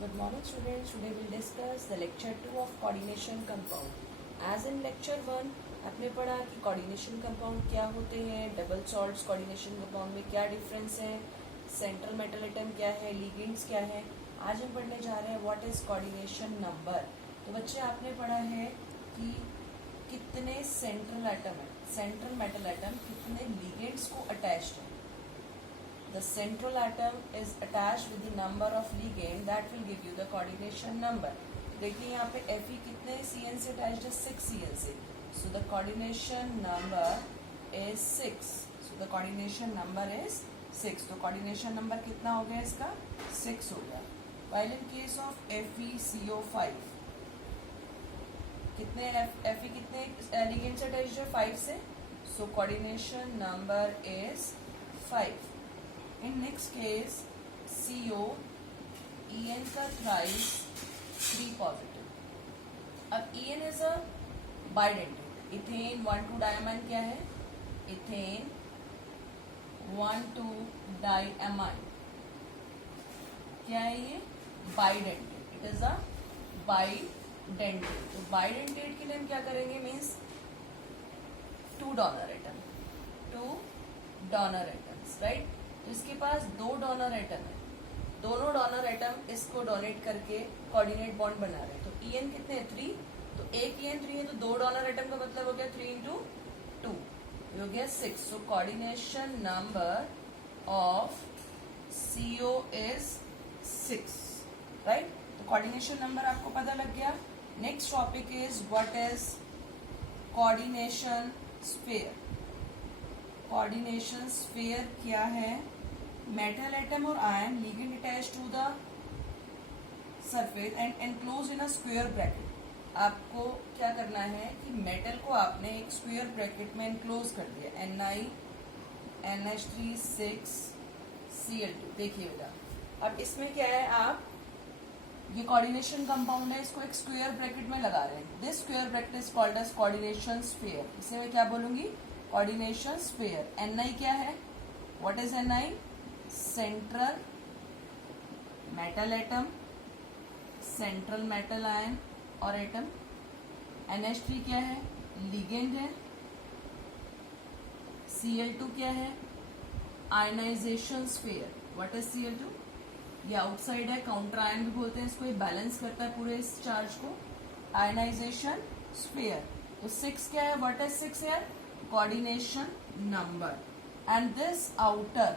Good morning students. Today we'll discuss the lecture 2 of coordination compound. As in lecture 1 आपने पढ़ा कि coordination compound क्या होते हैं, double salts coordination compound में क्या difference है, central metal atom क्या है, ligands क्या है. आज हम पढ़ने जा रहे हैं what is coordination number. तो बच्चे आपने पढ़ा है कि कितने central atom है, central metal atom कितने ligands को attached है. The central atom is attached with the number of ligand that will give you the coordination number. देखिए यहाँ पे Fe कितने CN से attached है, 6 CN से. So the coordination number is 6. So the coordination number is 6. तो coordination number कितना हो गया इसका, 6 हो गया. While in case of FeCO5 कितने Fe कितने ligand से attached है, 5 से. So coordination number is 5. In next case, CO, En का thrice 3 positive. अब En is a bidentate. Ethane 1,2 diamine क्या है? Ethane 1,2 diamine. क्या है ये? Bidentate. It is a bidentate. तो bidentate के लिए हम क्या करेंगे? Means 2 donor atom. 2 donor atoms, right? तो इसके पास 2 डोनर एटम है, दोनों डोनर एटम इसको डोनेट करके कोऑर्डिनेट बॉन्ड बना रहे हैं. तो En कितने हैं, 3. तो एक En 3 है तो 2 डोनर एटम का मतलब हो गया 3 इंटू 2 हो गया 6. So coordination number of CO is 6, right. तो कोऑर्डिनेशन नंबर आपको पता लग गया. Next topic is what is coordination sphere. Coordination sphere क्या है? मेटल एटम और ion ligand attach to the surface and enclose in a square bracket. आपको क्या करना है कि मेटल को आपने एक स्क्वायर ब्रैकेट में एनक्लोज कर दिया. Ni NH3 6 Cl2. देखिएगा अब इसमें क्या है, आप ये कोऑर्डिनेशन कंपाउंड है, इसको एक स्क्वायर ब्रैकेट में लगा रहे हैं. This square bracket is called as coordination sphere. इसे मैं क्या बोलूंगी, कोऑर्डिनेशन स्फीयर. Ni क्या है, what is Ni? Central metal atom, central metal ion और एटम. NH3 क्या है, लिगेंड है. Cl2 क्या है, ionization sphere. What is Cl2? ये आउटसाइड है, काउंटर आयन भी बोलते हैं इसको. ये बैलेंस करता है पूरे इस चार्ज को. Ionisation sphere. तो 6 क्या है, व्हाट इज 6 है, coordination number. And this outer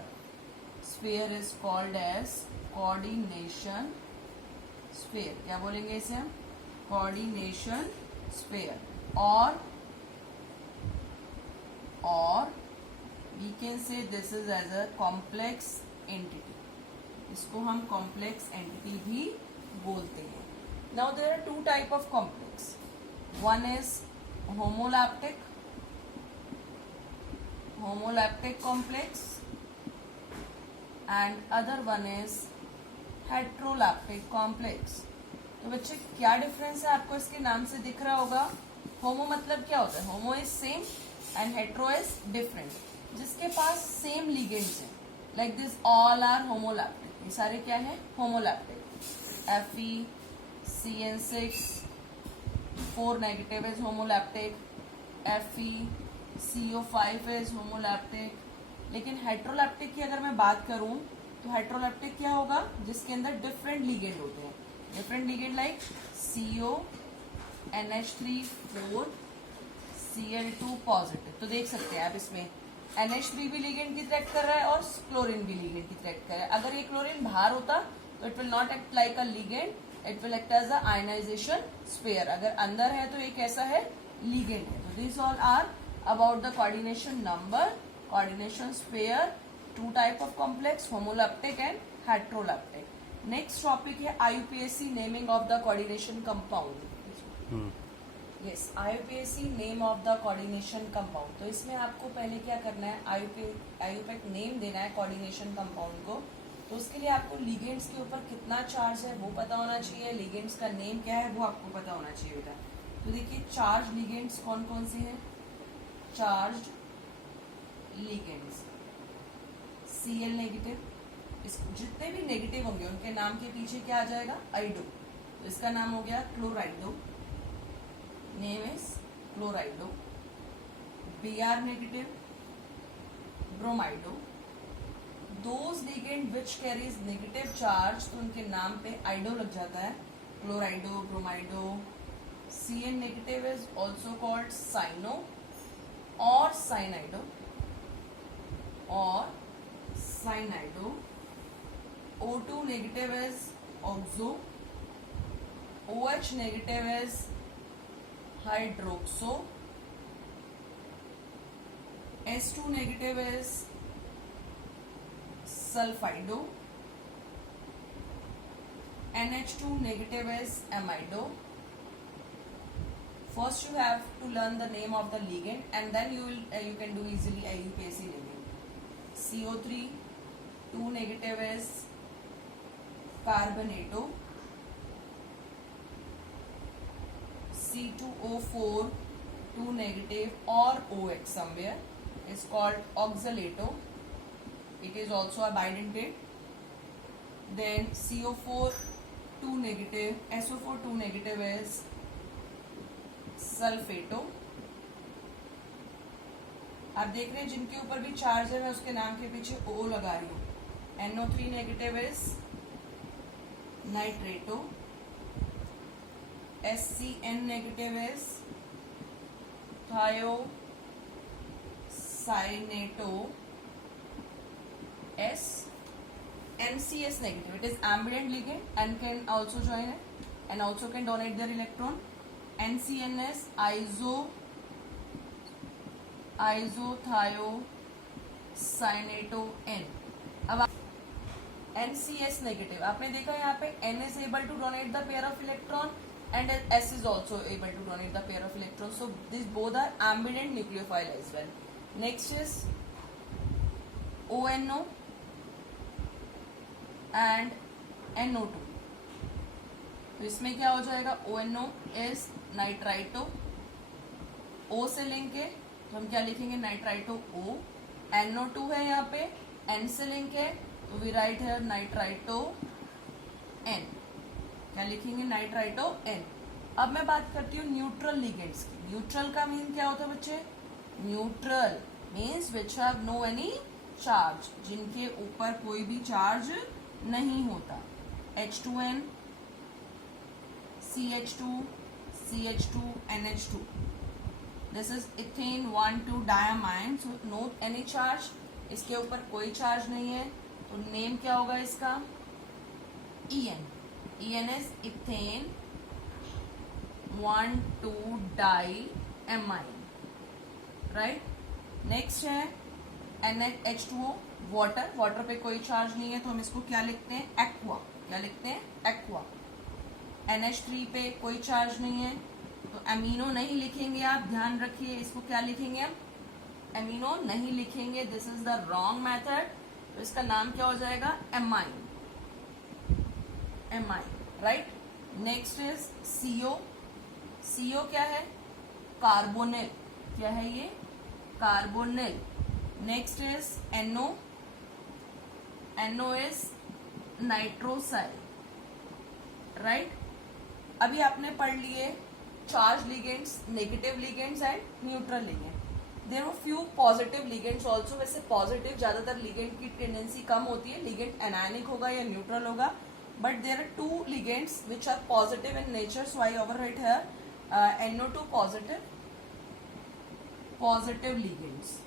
sphere is called as coordination sphere. क्या बोलेंगे इसे हम, coordination sphere. or we can say this is as a complex entity. इसको हम complex entity भी बोलते हैं. Now there are 2 type of complex. One is homolaptic complex and other one is heterolaptic complex. तो बच्चे क्या डिफरेंस है आपको इसके नाम से दिख रहा होगा. होमो मतलब क्या होता है, homo is same and hetero is different. जिसके पास सेम लिगेंड्स हैं, like this all are homoleptic. ये सारे क्या है, homoleptic. FeCN6 4 negative is homoleptic. FeCO5 is homoleptic. लेकिन हेट्रोलैप्टिक की अगर मैं बात करूं तो हेट्रोलैप्टिक क्या होगा, जिसके अंदर डिफरेंट लिगेंड होते हैं. Different ligand like CO NH3 4 Cl2 positive. तो देख सकते हैं आप इसमें NH3 भी लिगेंड की ट्रैक्ट कर रहा है और क्लोरीन भी लिगेंड की ट्रैक्ट कर रहा है. अगर ये क्लोरीन बाहर होता तो it will not act like a ligand, it will act as a ionisation sphere. अगर अंदर है तो ये कैसा है, लिगेंड है. तो this all are about the coordination number, coordination sphere. 2 type of complex, homoleptic and heteroleptic. Next topic है IUPAC naming of the coordination compound. Yes, IUPAC name of the coordination compound. तो इसमें आपको पहले क्या करना है, IUPAC नेम देना है कोऑर्डिनेशन कंपाउंड को. तो उसके लिए आपको लिगेंड्स के ऊपर कितना चार्ज है वो पता होना चाहिए, लिगेंड्स का नेम क्या है वो आपको पता होना चाहिए बेटा. तो देखिए चार्ज लिगेंड्स कौन कौन से हैं. चार्ज लिगेंड्स Cl नेगेटिव, इस जितने भी नेगेटिव होंगे उनके नाम के पीछे क्या आ जाएगा, आइडो। तो इसका नाम हो गया chlorido, name is chlorido. Br negative, bromido. Those ligand which carries negative charge, तो उनके नाम पे आइडो लग जाता है, क्लोराइडो, ब्रोमाइडो। Cn negative is also called cyano or cyanido or cyanido. O2 negative is oxo. OH negative is hydroxo. S2 negative is sulfido. NH2 negative is amido. First you have to learn the name of the ligand and then you can do easily IUPAC naming. CO3 2 negative is carbonato. C2O4 2 negative or OH somewhere is called oxalato. It is also a bidentate. Then CO4 2 negative, SO4 2 negative is सल्फेटो। आप देख रहे हैं जिनके ऊपर भी charge है मैं उसके नाम के पीछे O लगा रही हूँ। NO3 negative is nitrato. SCN negative is thiocyanato. NCS negative, it is ambient ligand and can also join it and also can donate their electron. NCNS isothiocyanate N। अब NCS नेगेटिव आपने देखा यहाँ पे N is able to donate the pair of electron and S is also able to donate the pair of electron. So these both are ambient nucleophile as well. Next is ONO and NO2। तो इसमें क्या हो जाएगा, ONO is nitrito. O से link है तो हम क्या लिखेंगे, नाइट्राइटो O। NO2 है यहाँ पे, N से लिंक है तो वी राइट है नाइट्राइटो N। क्या लिखेंगे, नाइट्राइटो N। अब मैं बात करती हूँ न्यूट्रल लिगेंड्स की। न्यूट्रल का मीन क्या होता है बच्चे, neutral means which have no any charge, जिनके ऊपर कोई भी चार्ज नहीं होता। H2N, CH2, CH2, NH2. This is ethane 1,2 diamine. So no any charge. इसके ऊपर कोई चार्ज नहीं है तो नेम क्या होगा इसका, EN। EN is ethane 1,2 diamine, right? Next है NH2O, वाटर। वाटर पे कोई चार्ज नहीं है तो हम इसको क्या लिखते हैं, एक्वा। क्या लिखते हैं, एक्वा। NH3 पे कोई चार्ज नहीं है तो एमिनो नहीं लिखेंगे, आप ध्यान रखिए। इसको क्या लिखेंगे हम, एमिनो नहीं लिखेंगे, this is the wrong method. तो इसका नाम क्या हो जाएगा, amine. Amine, right. Next is CO। CO क्या है, कार्बोनिल। क्या है ये, carbonyl. Next is NO। NO is nitrosyl, right. अभी आपने पढ़ लिए charge ligands, negative ligands and neutral ligand. There are few positive ligands also. वैसे पॉजिटिव ज्यादातर लिगेंड की टेंडेंसी कम होती है, लिगेंड एनायनिक होगा या न्यूट्रल होगा, but there are 2 ligands which are positive in nature, so I overwrite here NO2 positive ligands.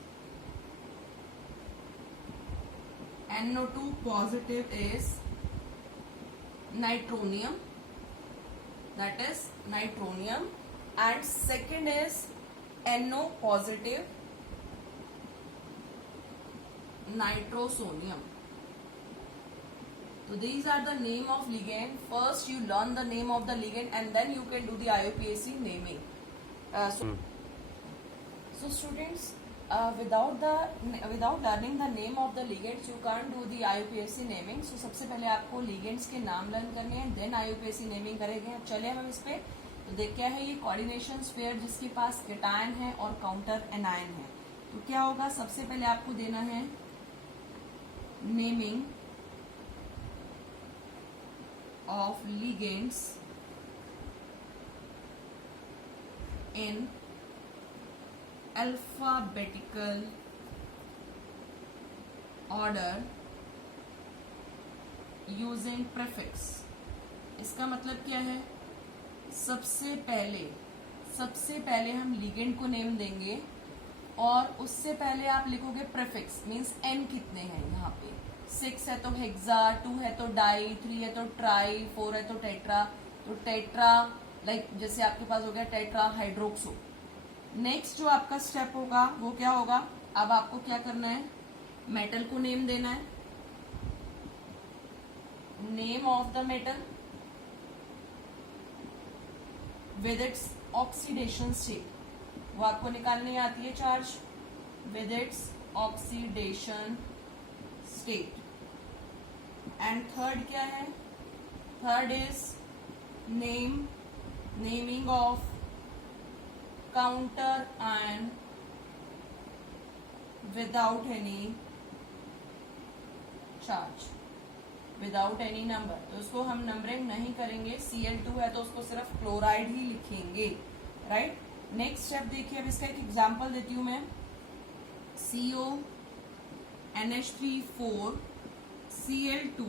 NO2 positive is nitronium, that is nitronium, and second is NO positive, nitrosonium. So these are the name of ligand. First you learn the name of the ligand and then you can do the IUPAC naming. So students, without learning the name of the ligands you can't do the IUPAC naming. So सबसे पहले आपको ligands के नाम learn करने हैं, then IUPAC naming करेंगे। अब चले हम इस पे, तो देख क्या है ये कोऑर्डिनेशन स्फीयर जिसके पास केटायन है और काउंटर एनायन है। तो क्या होगा, सबसे पहले आपको देना है naming of ligands in alphabetical order using prefix। इसका मतलब क्या है? सबसे पहले हम लिगेंड को नेम देंगे और उससे पहले आप लिखोगे प्रेफिक्स, मींस एन कितने हैं यहाँ पे। 6 है तो हेक्सा, 2 है तो डाई, 3 है तो ट्राई, 4 है तो टेट्रा। तो टेट्रा लाइक जैसे आपके पास हो गया टेट्रा हाइड्रोक्सो। नेक्स्ट जो आपका स्टेप होगा वो क्या होगा? अब आपको क्या करना है? मेटल को नेम देना है। Name of the metal with its oxidation state, वो आपको निकालनी आती है charge, with its oxidation state. And third क्या है? Third is naming of counter ion without any charge, without any number. तो उसको हम नंबरिंग नहीं करेंगे, Cl2 है तो उसको सिर्फ क्लोराइड ही लिखेंगे, राइट। नेक्स्ट स्टेप देखिए, अब इसका एक एग्जांपल देती हूं मैं। CONH3 4 Cl2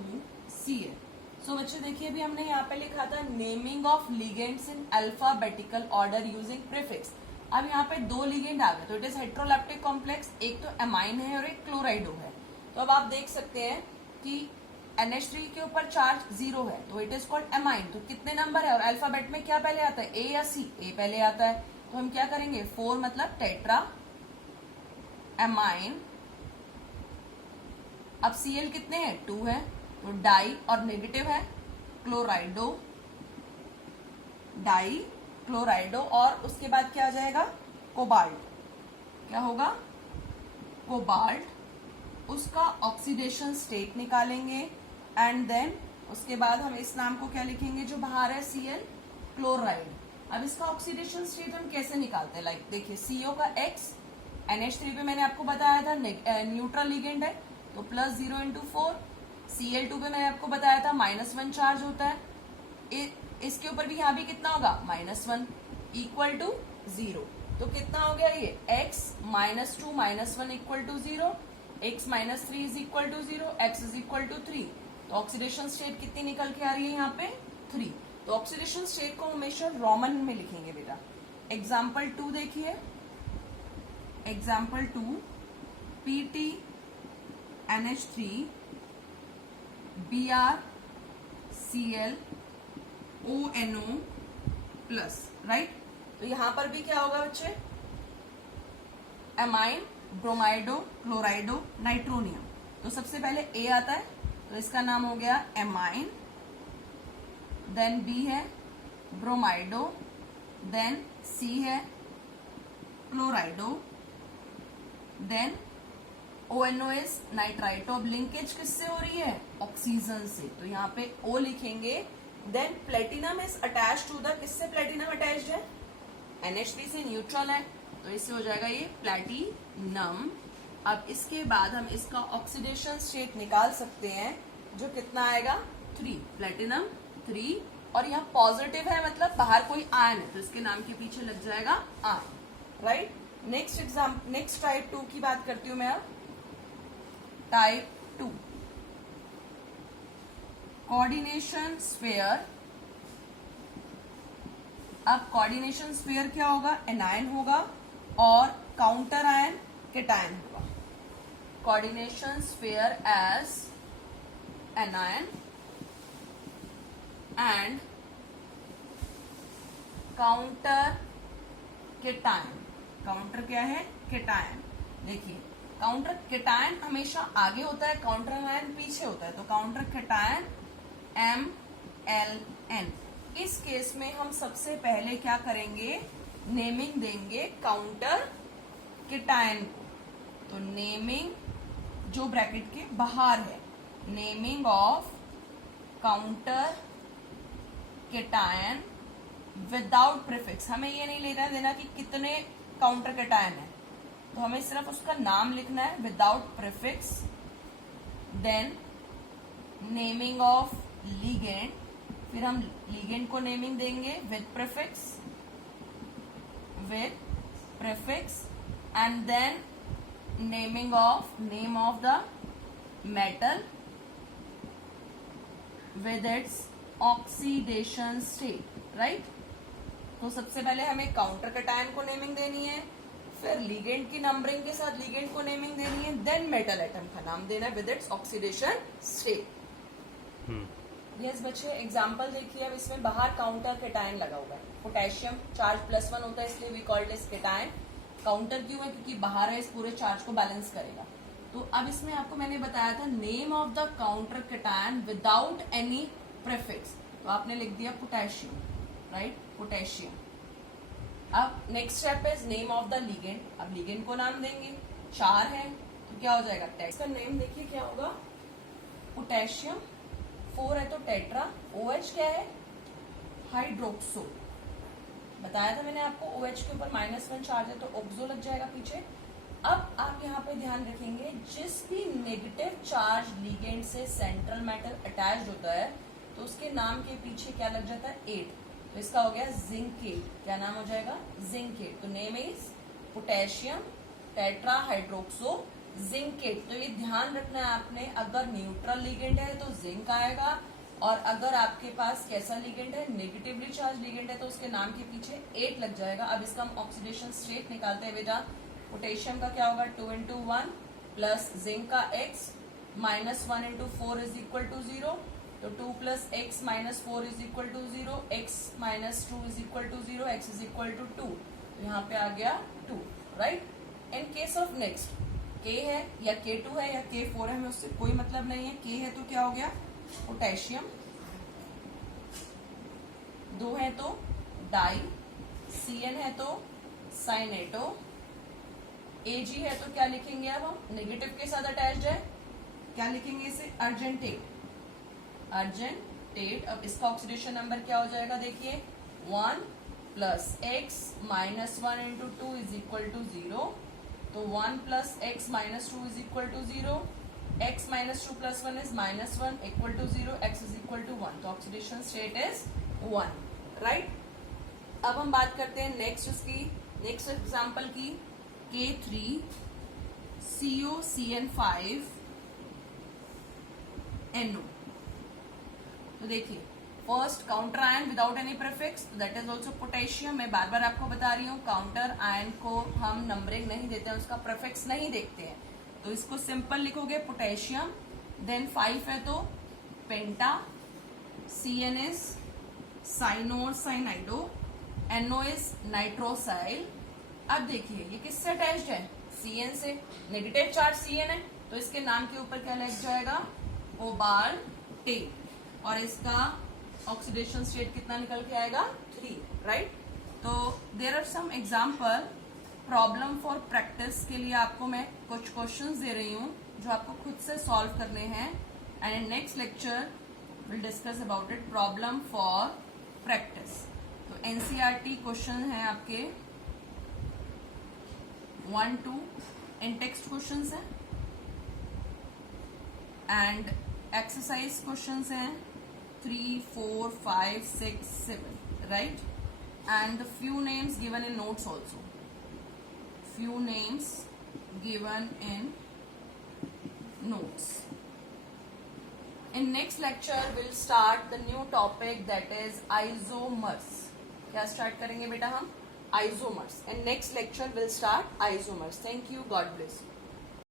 Cl। सो बच्चे देखिए, अभी हमने यहाँ पे लिखा था naming of ligands in alphabetical order using prefix. अब यहाँ पे दो लिगेंड आ गए, तो इट इज हेट्रोलैप्टिक कॉम्प्लेक्स, एक तो एमाइन है और एक क्लोराइडो है। तो अब आप देख सकते हैं कि NH3 के ऊपर चार्ज 0 है तो इट इज कॉल्ड एमाइन। तो कितने नंबर है और अल्फाबेट में क्या पहले आता है? ए या सी? ए पहले आता है। तो हम क्या करेंगे? 4 मतलब टेट्रा एमाइन। अब Cl कितने हैं? 2 है तो डाई, और नेगेटिव है क्लोराइडो, डाई क्लोराइडो। और उसके बाद क्या आ जाएगा? कोबाल्ट। क्या होगा? कोबाल्ट। उसका ऑक्सीडेशन स्टेट निकालेंगे एंड देन उसके बाद हम इस नाम को क्या लिखेंगे जो बाहर है? Cl chloride. अब इसका ऑक्सीडेशन स्टेट हम कैसे निकालते हैं? लाइक देखिए, CO का X, NH3 पे मैंने आपको बताया था न्यूट्रल लिगेंड है तो +0 × 4। Cl2 पे मैंने आपको बताया था -1 चार्ज होता है। इसके ऊपर भी यहाँ भी कितना होगा? -1 इक्वल टू 0। तो कितना हो गया ये? X -2 -1 equal to 0, X -3 is equal to 0, X is equal to 3। तो ऑक्सीडेशन स्टेट कितनी निकल के आ रही है यहाँ पे? 3। तो ऑक्सीडेशन स्टेट को हमेशा रोमन में लिखेंगे बेटा। एग्जाम्पल 2 देखिए, example 2 PT NH3 Br Cl ONO plus, right. तो यहां पर भी क्या होगा बच्चे? Amine, ब्रोमाइडो, क्लोराइडो, nitronium. तो सबसे पहले A आता है तो इसका नाम हो गया एमाइन, देन B है ब्रोमाइडो, देन C है क्लोराइडो, देन ONO इज नाइट्राइट। तो अब लिंकेज किससे हो रही है? ऑक्सीजन से, तो यहाँ पे O लिखेंगे। Then platinum is attach to the, किससे प्लेटिनम अटैच्ड है? NH3 से न्यूट्रल है तो इससे हो जाएगा ये प्लेटिनम। अब इसके बाद हम इसका ऑक्सीडेशन स्टेट निकाल सकते हैं जो कितना आएगा? 3, प्लेटिनम 3। और यहाँ पॉजिटिव है मतलब बाहर कोई आयन है तो इसके नाम के पीछे लग जाएगा आयन, राइट। नेक्स्ट टाइप 2 की बात करती हूँ मैं अब। Type 2 coordination sphere. अब कोऑर्डिनेशन स्फीयर क्या होगा? एनायन होगा और काउंटर आयन केटायन होगा। Coordination sphere as anion and counter cation. Counter क्या है? केटायन। देखिए, काउंटर केटायन हमेशा आगे होता है, काउंटर आयन पीछे होता है। तो काउंटर केटायन MLN। इस केस में हम सबसे पहले क्या करेंगे? नेमिंग देंगे काउंटर केटायन को। तो नेमिंग जो ब्रैकेट के बाहर है, naming of counter cation without prefix. हमें ये नहीं लेना देना कि कितने काउंटर केटायन है, तो हमें सिर्फ उसका नाम लिखना है without prefix. Then naming of ligand फिर हम लिगेंड को नेमिंग देंगे with prefix and then name of the metal with its oxidation state, right. तो सबसे पहले हमें काउंटर कैटायन को नेमिंग देनी है, फिर लिगेंड की नंबरिंग के साथ लिगेंड को नेमिंग देनी है, देन मेटल एटम का नाम देना है with its oxidation state. Yes बच्चे, एग्जांपल देखिए। अब इसमें बाहर काउंटर कैटायन लगा हुआ है, पोटेशियम चार्ज +1 होता है इसलिए we called it cation. Counter क्यों है? क्योंकि बाहर है, इस पूरे चार्ज को बैलेंस करेगा। तो अब इसमें आपको मैंने बताया था name of the counter cation without any prefix, तो आपने लिख दिया पोटेशियम, राइट, पोटेशियम। अब next step is name of the ligand. अब लिगेंड को नाम देंगे, 4 है तो क्या हो जाएगा? इसका नेम देखिए क्या होगा, पोटेशियम। 4 है तो टेट्रा। OH क्या है? हाइड्रोक्सो। बताया था मैंने आपको, OH के ऊपर -1 चार्ज है तो ऑक्सो लग जाएगा पीछे। अब आप यहाँ पे ध्यान रखेंगे, जिस भी नेगेटिव चार्ज लिगेंड से सेंट्रल मेटल अटैच होता है तो उसके नाम के पीछे क्या लग जाता है? 8। तो इसका हो गया जिंकेट। क्या नाम हो जाएगा? जिंकेट। तो name is potassium tetra hydroxo zincate. तो ये ध्यान रखना है आपने, अगर न्यूट्रल लिगेंड है तो जिंक आएगा, और अगर आपके पास कैसा लिगेंड है, नेगेटिवली चार्ज लिगेंड है, तो उसके नाम के पीछे 8 लग जाएगा। अब इसका हम ऑक्सीडेशन स्टेट निकालते हैं बेटा। पोटेशियम का क्या होगा? 2 × 1 प्लस जिंक का x -1 × 4 इज इक्वल टू 0। तो 2 + x - 4 is equal to 0, x - 2 is equal to 0, x is equal to 2। तो यहाँ पे आ गया 2, right. In case of next K है या K2 है या K4 है, हमें उससे कोई मतलब नहीं है। K है तो क्या हो गया? पोटेशियम। 2 है तो डाई, Cn है तो साइनेटो, Ag है तो क्या लिखेंगे? अब हम नेगेटिव के साथ अटैच्ड है, क्या लिखेंगे इसे? अर्जेंटेट। अब इसका ऑक्सीडेशन नंबर क्या हो जाएगा? देखिए 1 + x - 1 × 2 इज इक्वल टू 0। तो 1 + x - 2 is equal to 0, x - 2 + 1 is -1 equal to 0, x is equal to 1। तो ऑक्सीडेशन स्टेट इज 1, राइट। अब हम बात करते हैं नेक्स्ट एग्जांपल की, K3 COCN5 NO। तो देखिए, first counter ion without any prefix, that is also potassium. मैं बार बार आपको बता रही हूँ, काउंटर आयन को हम नंबरिंग नहीं देते हैं, उसका प्रीफिक्स नहीं देखते हैं। तो इसको सिंपल लिखोगे पोटेशियम, देन 5 है तो पेंटा, Cn इज साइनोर साइनाइडो, NO इज नाइट्रोसाइल। अब देखिए ये किससे अटैच्ड है? Cn से। नेगेटिव चार्ज Cn है तो इसके नाम के ऊपर क्या लग जाएगा? कोबाल्टेट। और इसका ऑक्सीडेशन स्टेट कितना निकल के आएगा? 3, राइट। तो there are some example problem for practice के लिए आपको मैं कुछ क्वेश्चंस दे रही हूँ जो आपको खुद से सॉल्व करने हैं, and in next lecture will discuss about it, problem for practice. तो एनसीईआरटी क्वेश्चन है आपके 1, 2 इन टेक्स्ट क्वेश्चंस हैं, एंड एक्सरसाइज क्वेश्चंस हैं 3, 4, 5, 6, 7, right? And the few names given in notes also. Few names given in notes. In next lecture, we'll start the new topic, that is isomers. क्या start करेंगे बेटा हम? Isomers. In next lecture, we'll start isomers. Thank you. God bless you.